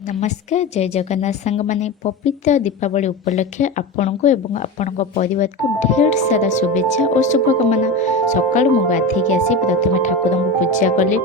नमस्कार जय जगन्नाथ सांग मैंने पवित्र दीपावली उपलक्षे आपण को एवं आपण परिवार को ढेर सारा शुभेच्छा और शुभकामना। सकाल मु गाधेकी आसी प्रथम ठाकुर को पूजा कली।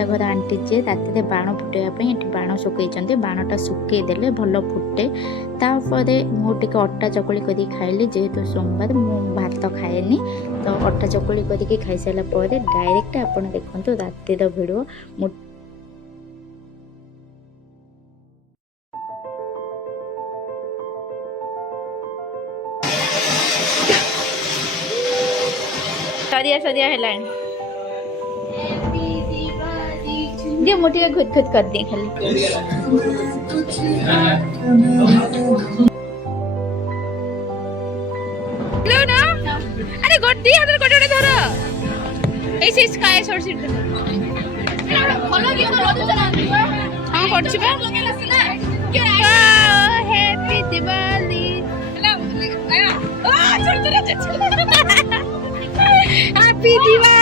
घर आंटी जे राति बाण फुटाइवाई ये बाण सुखई बाणटा सुखईदे भल फुटे। तापर मुझे अटा चकुली कर खाइली जेहेतु सोमवार मु भात खाएनी तो अटा चकुली करके खाई सारा डायरेक्ट आपड़ देखते रातिर भिडियो। सरिया सरिया है दे मोटी खुद खुद कर दिए खाली लो ना। अरे गोटी हाथ गोटे धर ऐसे स्काई शॉर्ट सीट फॉलो की हां करछि बा। Happy Diwali happy Diwali.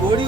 गोड़ी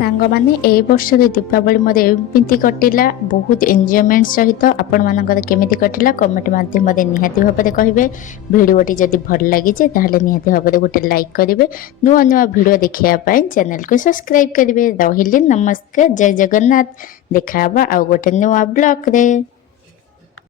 ସାଙ୍ଗମାନେ ଏଇ ବର୍ଷର ଦୀପାବଳି ମୋର ଏମିତି କଟିଲା, ବହୁତ ଏନ୍ଜୟମେଣ୍ଟ ସହିତ। ଆପଣମାନଙ୍କର କେମିତି କଟିଲା କମେଣ୍ଟ ମାଧ୍ୟମରେ ନିହାତି ଭାବରେ କହିବେ। ଭିଡ଼ିଓଟି ଯଦି ଭଲ ଲାଗିଛି ତାହେଲେ ନିହାତି ଭାବରେ ଗୋଟେ ଲାଇକ୍ କରିବେ। ନୂଆ ନୂଆ ଭିଡ଼ିଓ ଦେଖିବା ପାଇଁ ଚ୍ୟାନେଲକୁ ସବସ୍କ୍ରାଇବ୍ କରିବେ। ରହିଲି, ନମସ୍କାର, ଜୟ ଜଗନ୍ନାଥ। ଦେଖା ହେବା ଆଉ ଗୋଟେ ନୂଆ ବ୍ଲଗ୍ରେ।